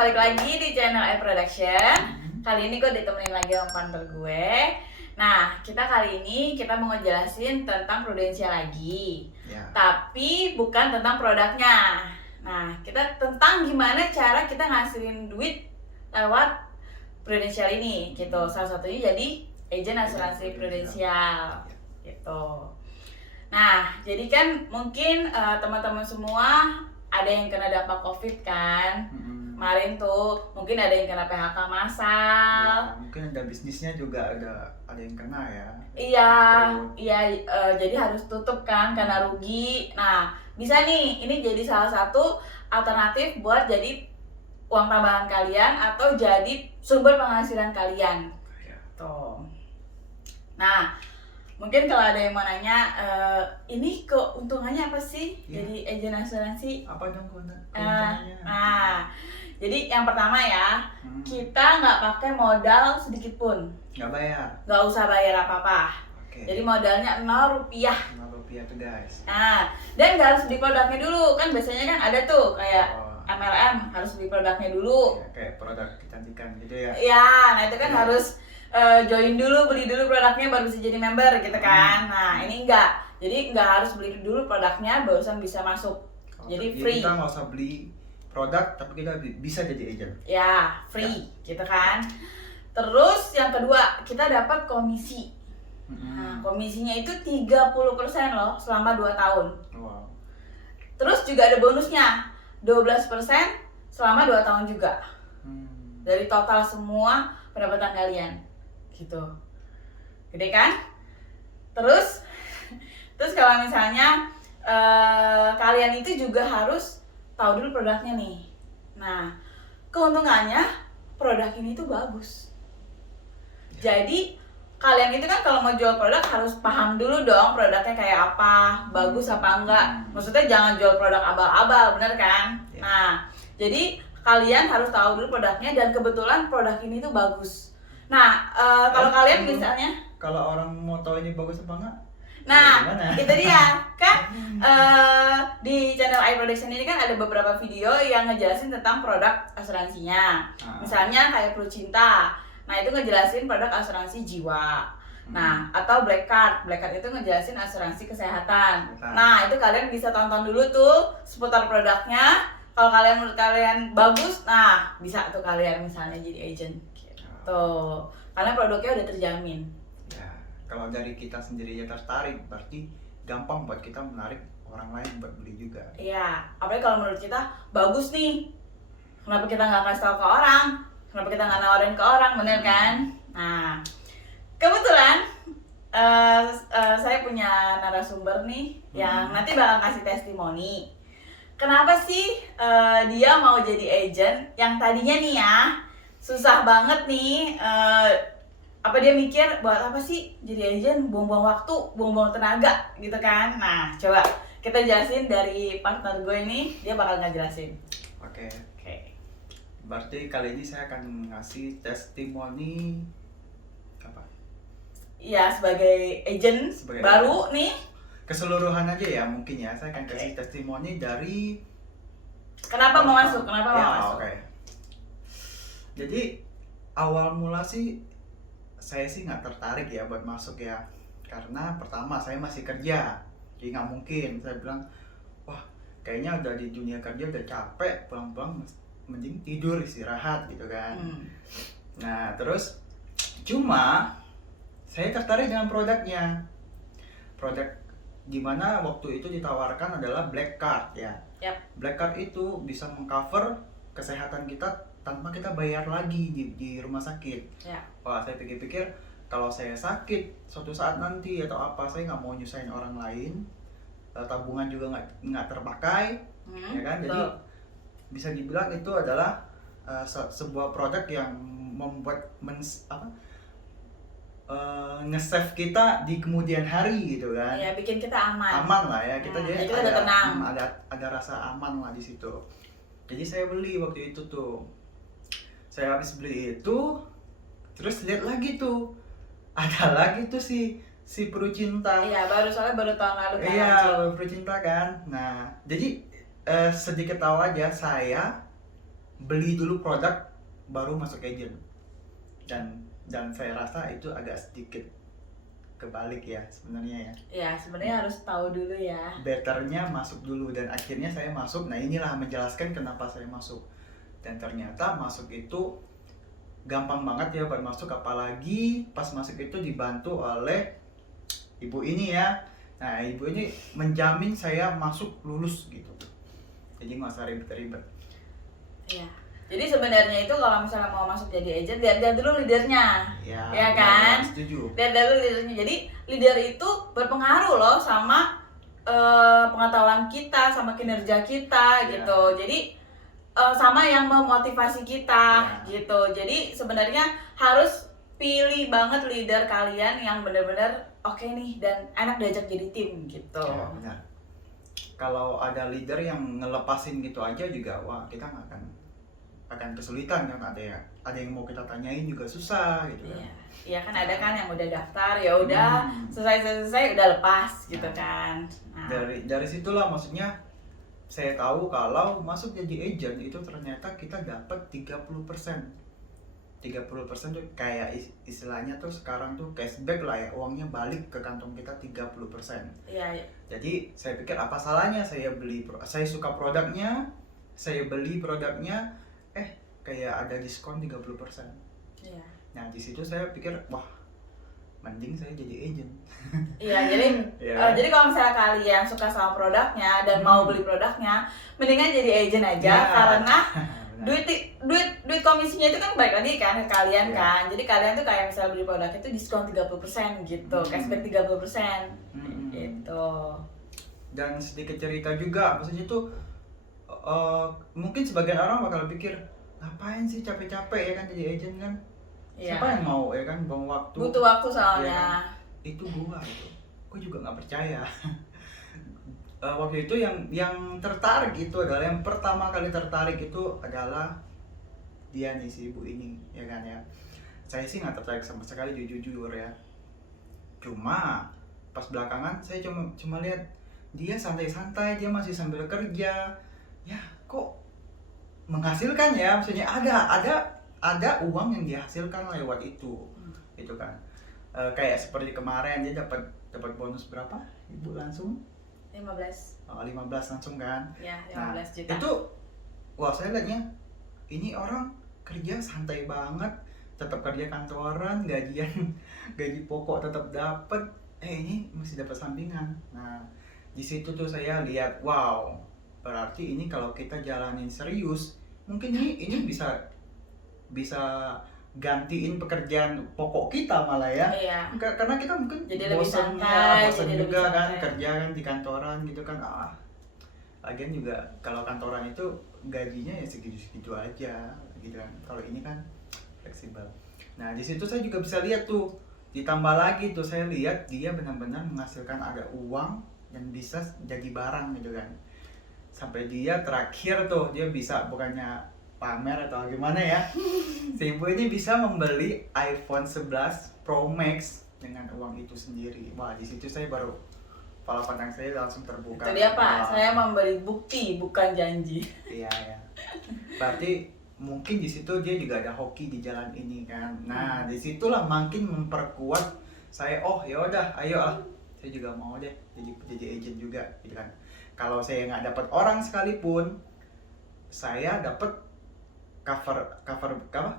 balik lagi di channel iProduction. Kali ini gue ditemenin lagi sama partner gue. Nah, kali ini kita mau ngejelasin tentang Prudensia lagi, tapi bukan tentang produknya. Nah, kita tentang gimana cara kita ngasilin duit lewat Prudensial ini, gitu. Salah satunya jadi agen asuransi Prudensial, gitu. Nah, jadi kan mungkin teman-teman semua ada yang kena dampak COVID kan. Kemarin tuh mungkin ada yang kena PHK massal. Ya, mungkin ada bisnisnya juga ada yang kena ya. Iya, jadi harus tutup kan karena rugi. Nah, bisa nih, ini jadi salah satu alternatif buat jadi uang tambahan kalian atau jadi sumber penghasilan kalian. Tuh. Nah, mungkin kalau ada yang mau nanya, ini keuntungannya apa sih jadi agen asuransi? Apa dong keuntungannya? Jadi yang pertama ya, kita nggak pakai modal sedikit pun. Nggak bayar? Nggak usah bayar apa-apa. Jadi modalnya 0 rupiah. 0 rupiah tuh guys. Nah, dan nggak harus beli produknya dulu. Kan biasanya kan ada tuh kayak MLM harus beli produknya dulu. Ya, kayak produk kecantikan gitu ya. Iya, nah itu kan harus join dulu, beli dulu produknya baru bisa jadi member gitu kan. Nah, ini enggak. Jadi nggak harus beli dulu produknya barusan bisa masuk. Jadi free. Kita nggak usah beli produk tapi kita bisa jadi agent. Ya, free gitu kan. Terus yang kedua, kita dapat komisi. Nah, komisinya itu 30% loh selama 2 tahun. Wow. Terus juga ada bonusnya 12% selama 2 tahun juga. Dari total semua pendapatan kalian. Gitu. Gede kan? Terus kalau misalnya kalian itu juga harus tahu dulu produknya nih. Nah, keuntungannya produk ini tuh bagus. Jadi kalian itu kan kalau mau jual produk harus paham dulu dong produknya kayak apa, bagus apa enggak. Maksudnya jangan jual produk abal-abal, bener kan? Nah, jadi kalian harus tahu dulu produknya dan kebetulan produk ini tuh bagus. Nah, kalau kalian misalnya, kalau orang mau tahu ini bagus apa enggak? Nah, itu dia kan di channel iProduction ini kan ada beberapa video yang ngejelasin tentang produk asuransinya. Misalnya kayak Prucinta. Nah, itu ngejelasin produk asuransi jiwa. Nah, atau Black Card. Black Card itu ngejelasin asuransi kesehatan. Nah, itu kalian bisa tonton dulu tuh seputar produknya. Kalau menurut kalian bagus, nah bisa tuh kalian misalnya jadi agent gitu. Karena produknya udah terjamin. Kalau dari kita sendiri yang tertarik, berarti gampang buat kita menarik orang lain buat beli juga. Iya, apalagi kalau menurut kita bagus nih. Kenapa kita nggak kasih tahu ke orang? Kenapa kita nggak nawarin ke orang, bener kan? Nah, kebetulan saya punya narasumber nih yang nanti bakal kasih testimoni. Kenapa sih dia mau jadi agent yang tadinya nih ya susah banget nih. Apa dia mikir buat apa sih jadi agent, buang-buang waktu, buang-buang tenaga gitu kan. Nah, coba kita jelasin dari partner gue ini, dia bakal ngejelasin. Oke. Berarti kali ini saya akan ngasih testimoni apa? Iya, sebagai agent baru nih. Keseluruhan aja ya mungkin ya, saya akan kasih testimoni dari kenapa mau masuk, kenapa mau masuk. Jadi awal mula sih saya sih nggak tertarik ya buat masuk ya, karena pertama saya masih kerja, jadi nggak mungkin. Saya bilang, wah kayaknya udah di dunia kerja udah capek, pulang-pulang mending tidur istirahat gitu kan. Nah terus cuma saya tertarik dengan produknya. Produk gimana waktu itu ditawarkan adalah Black Card ya. Black Card itu bisa mengcover kesehatan kita tanpa kita bayar lagi di rumah sakit. Wah, saya pikir-pikir kalau saya sakit suatu saat nanti atau apa, saya nggak mau nyusahin orang lain, tabungan juga nggak terpakai, ya kan? Jadi bisa dibilang itu adalah sebuah produk yang membuat nge-save kita di kemudian hari gitu kan. Iya, bikin kita aman. Aman lah ya, kita jadi udah tenang. Ada rasa aman lah di situ. Jadi saya beli waktu itu tuh. Saya habis beli itu, terus lihat lagi tuh, ada lagi tuh si Prucinta. Iya, soalnya baru tahun lalu kan. Iya, Prucinta kan. Nah, jadi sedikit tahu aja, saya beli dulu produk baru masuk agent. Dan saya rasa itu agak sedikit kebalik ya sebenarnya ya. Ya sebenarnya harus tahu dulu ya. Betternya masuk dulu, dan akhirnya saya masuk. Nah inilah menjelaskan kenapa saya masuk. Dan ternyata masuk itu gampang banget ya buat masuk, apalagi pas masuk itu dibantu oleh ibu ini ya. Nah ibu ini menjamin saya masuk lulus gitu, jadi nggak usah ribet-ribet. Iya. Jadi sebenarnya itu kalau misalnya mau masuk jadi agent, lihat dulu leadernya, ya kan? Setuju. Lihat dulu leadernya. Jadi leader itu berpengaruh loh sama pengetahuan kita, sama kinerja kita gitu. Jadi sama yang memotivasi kita gitu. Jadi sebenarnya harus pilih banget leader kalian yang benar-benar oke nih dan enak diajak jadi tim gitu. Ya, benar. Kalau ada leader yang ngelepasin gitu aja juga, wah kita nggak akan kesulitan kan. Ada yang mau kita tanyain juga susah gitu kan. Iya kan, ada kan yang udah daftar ya udah selesai udah lepas gitu kan. Nah. Dari situlah maksudnya saya tahu kalau masuk jadi agent itu ternyata kita dapat 30%. 30% tuh kayak istilahnya tuh sekarang tuh cashback lah ya, uangnya balik ke kantong kita 30%. Iya. Jadi saya pikir apa salahnya saya suka produknya, saya beli produknya, kayak ada diskon 30%. Iya. Nah di situ saya pikir wah mending saya jadi agent. Iya, jadi kalau misalnya kalian suka sama produknya dan mau beli produknya, mendingan jadi agent aja karena duit komisinya itu kan balik lagi kan ke kalian kan. Jadi kalian tuh kayak misalnya beli produk itu diskon 30% gitu, cashback 30% gitu. Dan sedikit cerita juga, maksudnya tuh mungkin sebagian orang bakal pikir ngapain sih capek-capek ya kan jadi agent kan. Siapa yang mau ya kan, buang waktu, butuh waktu soalnya ya kan? Itu gua juga nggak percaya. Waktu itu yang tertarik itu adalah, yang pertama kali tertarik itu adalah dia nih, si ibu ini ya kan ya. Saya sih nggak tertarik sama sekali jujur ya. Cuma pas belakangan saya cuma lihat dia santai-santai, dia masih sambil kerja ya, kok menghasilkan ya, maksudnya ada uang yang dihasilkan lewat itu gitu kan. Kayak seperti kemarin dia dapat bonus berapa ibu langsung 15 langsung kan ya, 15 juta. Itu wah saya lihatnya ini orang kerja santai banget, tetap kerja kantoran, gaji pokok tetap dapat, ini masih dapat sampingan. Nah di situ tuh saya lihat wow, berarti ini kalau kita jalanin serius mungkin ini bisa gantiin pekerjaan pokok kita malah ya. Iya. Karena kita mungkin jadi bosan juga kan kerja kan di kantoran gitu kan. Lagian juga kalau kantoran itu gajinya ya segitu aja gitu kan. Kalau ini kan fleksibel. Nah di situ saya juga bisa lihat tuh, ditambah lagi tuh saya lihat dia benar-benar menghasilkan ada uang dan bisa jadi barang gitu kan. Sampai dia terakhir tuh dia bisa, bukannya pamer atau gimana ya, si ibu ini bisa membeli iPhone 11 Pro Max dengan uang itu sendiri. Wah di situ saya baru, kepala pandang saya langsung terbuka. Itu dia Pak, saya memberi bukti bukan janji. Iya ya. Berarti mungkin di situ dia juga ada hoki di jalan ini kan. Nah disitulah makin memperkuat saya, oh ya udah ayo saya juga mau deh jadi agent juga gitu kan. Kalau saya nggak dapat orang sekalipun, saya dapat cover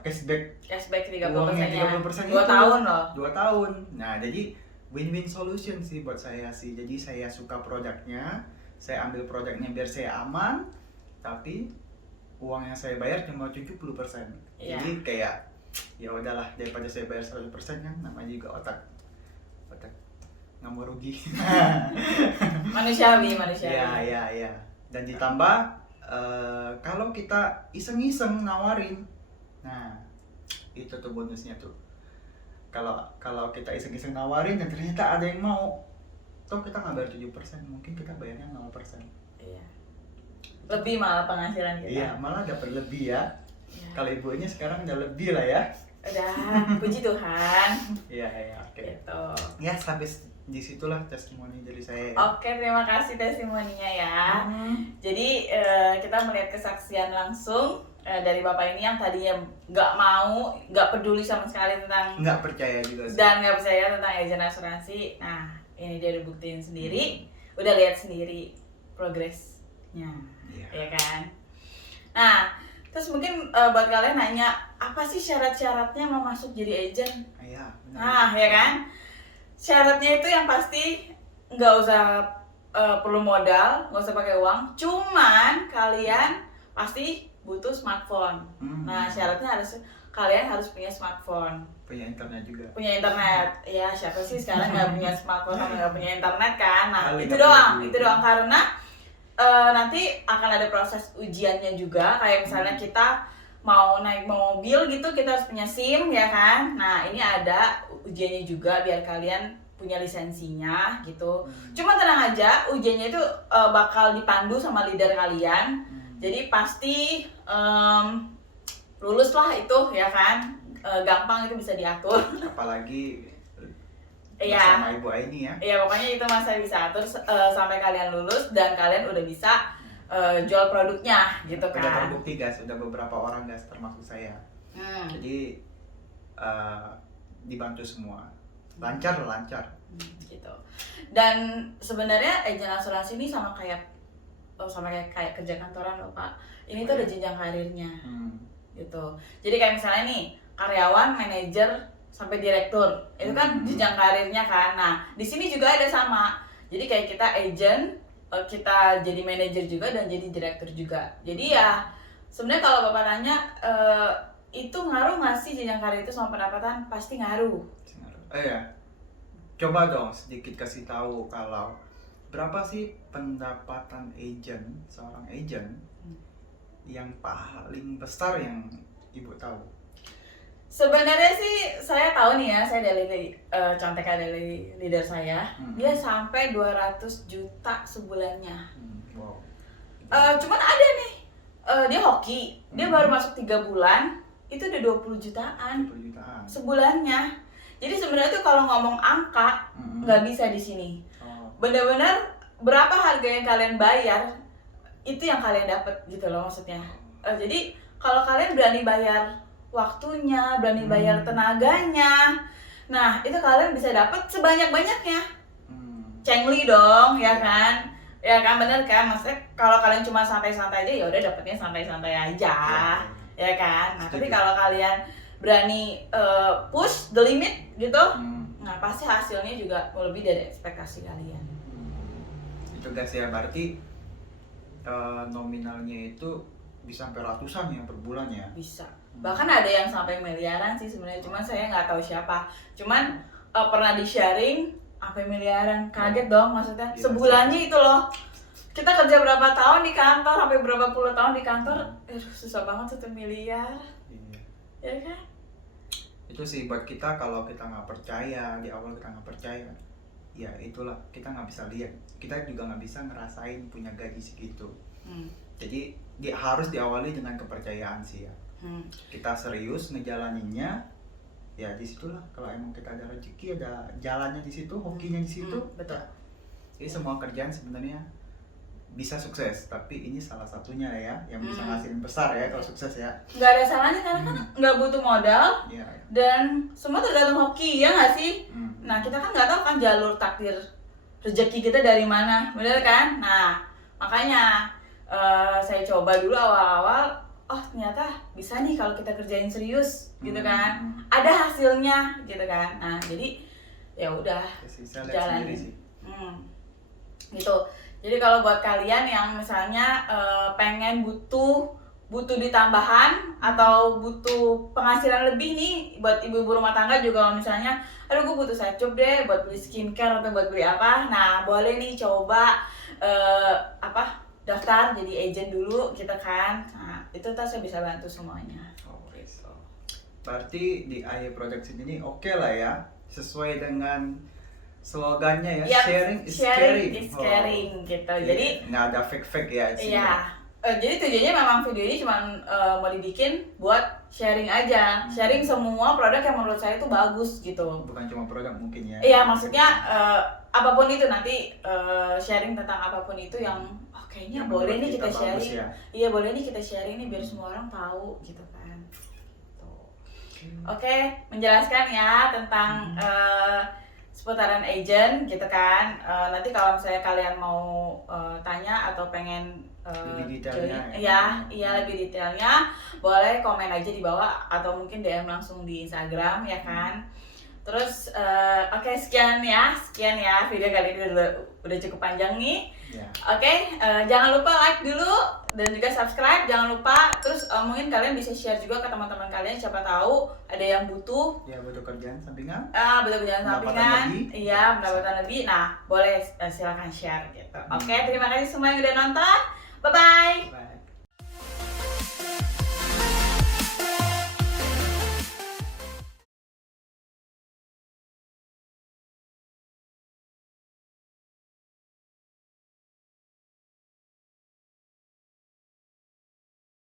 cashback 30%-nya. uangnya 30% 2 tahun loh. 2 tahun. Nah, jadi win-win solution sih buat saya sih. Jadi saya suka produknya, saya ambil produknya biar saya aman, tapi uang yang saya bayar cuma 70%. Iya. Jadi kayak ya udahlah, daripada saya bayar 100% kan, namanya juga otak nggak mau rugi. manusiawi. Ya. Dan ditambah kalau kita iseng-iseng nawarin, nah itu tuh bonusnya tuh. Kalau kita iseng-iseng nawarin dan ternyata ada yang mau, toh kita nggak bayar 7%, mungkin kita bayarnya 0%. Iya. Lebih malah penghasilan kita. Iya, malah dapat lebih ya. Kalau ibunya sekarang udah lebih lah ya. Udah, puji Tuhan. Iya, oke. Gitu. Ya, sampai disitulah testimoni dari saya. Oke, terima kasih testimoninya ya. Jadi kita melihat kesaksian langsung dari bapak ini yang tadinya nggak peduli sama sekali tentang, nggak percaya juga sih. Dan nggak percaya tentang agen asuransi. Nah ini dia udah buktiin sendiri, udah lihat sendiri progresnya, ya kan. Nah terus mungkin buat kalian nanya, apa sih syarat-syaratnya mau masuk jadi agent? Iya, benar. Nah ya kan, syaratnya itu yang pasti nggak usah perlu modal, nggak usah pakai uang, cuman kalian pasti butuh smartphone. Nah syaratnya kalian harus punya smartphone, punya internet juga. Punya internet, ya siapa sih sekarang nggak punya smartphone sama nggak punya internet kan? Nah Kali itu doang karena nanti akan ada proses ujiannya juga, kayak misalnya kita mau naik mobil gitu, kita harus punya SIM ya kan. Nah ini ada ujiannya juga biar kalian punya lisensinya gitu. Cuma tenang aja, ujiannya itu bakal dipandu sama leader kalian. Jadi pasti lulus lah itu ya kan, gampang, itu bisa diatur. Apalagi Iya. sama Ibu Aini ya. Iya pokoknya itu saya bisa atur sampai kalian lulus dan kalian udah bisa jual produknya gitu kan. Udah terbukti guys, udah beberapa orang guys termasuk saya. Jadi dibantu semua, lancar. Gitu. Dan sebenarnya agen asuransi ini sama kayak kerja kantoran loh Pak. Ini tuh ada jenjang karirnya, gitu. Jadi kayak misalnya nih karyawan, manajer sampai direktur, itu kan jenjang karirnya kan. Nah di sini juga ada sama. Jadi kayak kita agent, kita jadi manajer juga dan jadi direktur juga. Jadi ya sebenarnya kalau bapak tanya itu ngaruh nggak sih jenjang karir itu sama pendapatan? Pasti ngaruh. Iya. Coba dong sedikit kasih tahu kalau berapa sih pendapatan seorang agent yang paling besar yang Ibu tahu? Sebenarnya sih saya tahu nih ya, saya dari contekan dari leader saya, dia sampai 200 juta sebulannya. Wow. Cuman ada nih, dia hoki, dia baru masuk 3 bulan, itu udah 20 jutaan sebulannya. Jadi sebenarnya tuh kalau ngomong angka nggak bisa di sini. Benar-benar berapa harga yang kalian bayar itu yang kalian dapat gitu loh maksudnya. Jadi kalau kalian berani bayar waktunya, berani bayar tenaganya, nah itu kalian bisa dapat sebanyak-banyaknya. Cengli dong, ya kan? Ya kan, bener kan? Maksudnya kalau kalian cuma santai-santai aja ya udah dapetnya santai-santai aja, ya kan? Nah tapi kalau kalian berani push the limit gitu, nah pasti hasilnya juga lebih dari ekspektasi kalian. Itu guys ya, berarti nominalnya itu bisa sampai ratusan ya per bulan ya? Bisa. Bahkan ada yang sampai miliaran sih sebenarnya, cuman saya nggak tahu siapa. Cuman pernah di-sharing sampai miliaran, kaget dong maksudnya. Sebulannya itu loh. Kita kerja berapa tahun di kantor, sampai berapa puluh tahun di kantor, susah banget 1 miliar. Ya kan? Itu sih buat kita, kalau kita nggak percaya, di awal kita nggak percaya, ya itulah, kita nggak bisa lihat, kita juga nggak bisa ngerasain punya gaji segitu. Jadi harus diawali dengan kepercayaan sih ya. Kita serius ngejalaninnya, ya disitulah kalau emang kita ada rezeki, ada jalannya di situ, hokinya di situ. Betul. Jadi semua kerjaan sebenarnya bisa sukses, tapi ini salah satunya ya yang bisa ngasilin besar ya kalau sukses ya. Nggak ada salahnya karena kan nggak butuh modal, dan semua tergantung hoki ya nggak sih. Nah kita kan nggak tahu kan jalur takdir rezeki kita dari mana, bener kan? Nah makanya saya coba dulu awal-awal, oh ternyata bisa nih kalau kita kerjain serius gitu kan, ada hasilnya gitu kan. Nah jadi ya udah jalanin gitu. Jadi kalau buat kalian yang misalnya pengen butuh ditambahan atau butuh penghasilan lebih nih, buat ibu-ibu rumah tangga juga, kalau misalnya aduh gue butuh side job deh buat beli skincare atau buat beli apa, nah boleh nih coba daftar jadi agent dulu gitu kan. Nah itu tuh saya bisa bantu semuanya. Berarti di AY Production ini oke lah ya, sesuai dengan slogannya ya, sharing is caring gitu. Jadi nggak ada fake ya. Iya. Jadi tujuannya memang video ini cuma mau dibikin buat sharing aja, sharing semua produk yang menurut saya itu bagus gitu. Bukan cuma produk mungkin ya. Iya, maksudnya apapun itu nanti sharing tentang apapun itu yang kayaknya Yang boleh menurut nih kita kita bagus sharing. ya. Iya, boleh nih kita sharing nih biar semua orang tahu gitu kan. Gitu. Oke, menjelaskan ya tentang seputaran agent gitu kan. Nanti kalau misalnya kalian mau tanya atau pengen Lebih detailnya iya lebih detailnya, boleh komen aja di bawah atau mungkin DM langsung di Instagram ya kan. Terus oke, sekian ya video kali ini udah cukup panjang nih. Ya. Oke, jangan lupa like dulu dan juga subscribe, jangan lupa. Terus mungkin kalian bisa share juga ke teman-teman kalian, siapa tahu ada yang butuh Ya, butuh kerjaan sampingan. betul kerjaan sampingan, iya pendapatan lebih. Nah, boleh silakan share gitu. Oke, terima kasih semua yang udah nonton. Bye bye. Bye.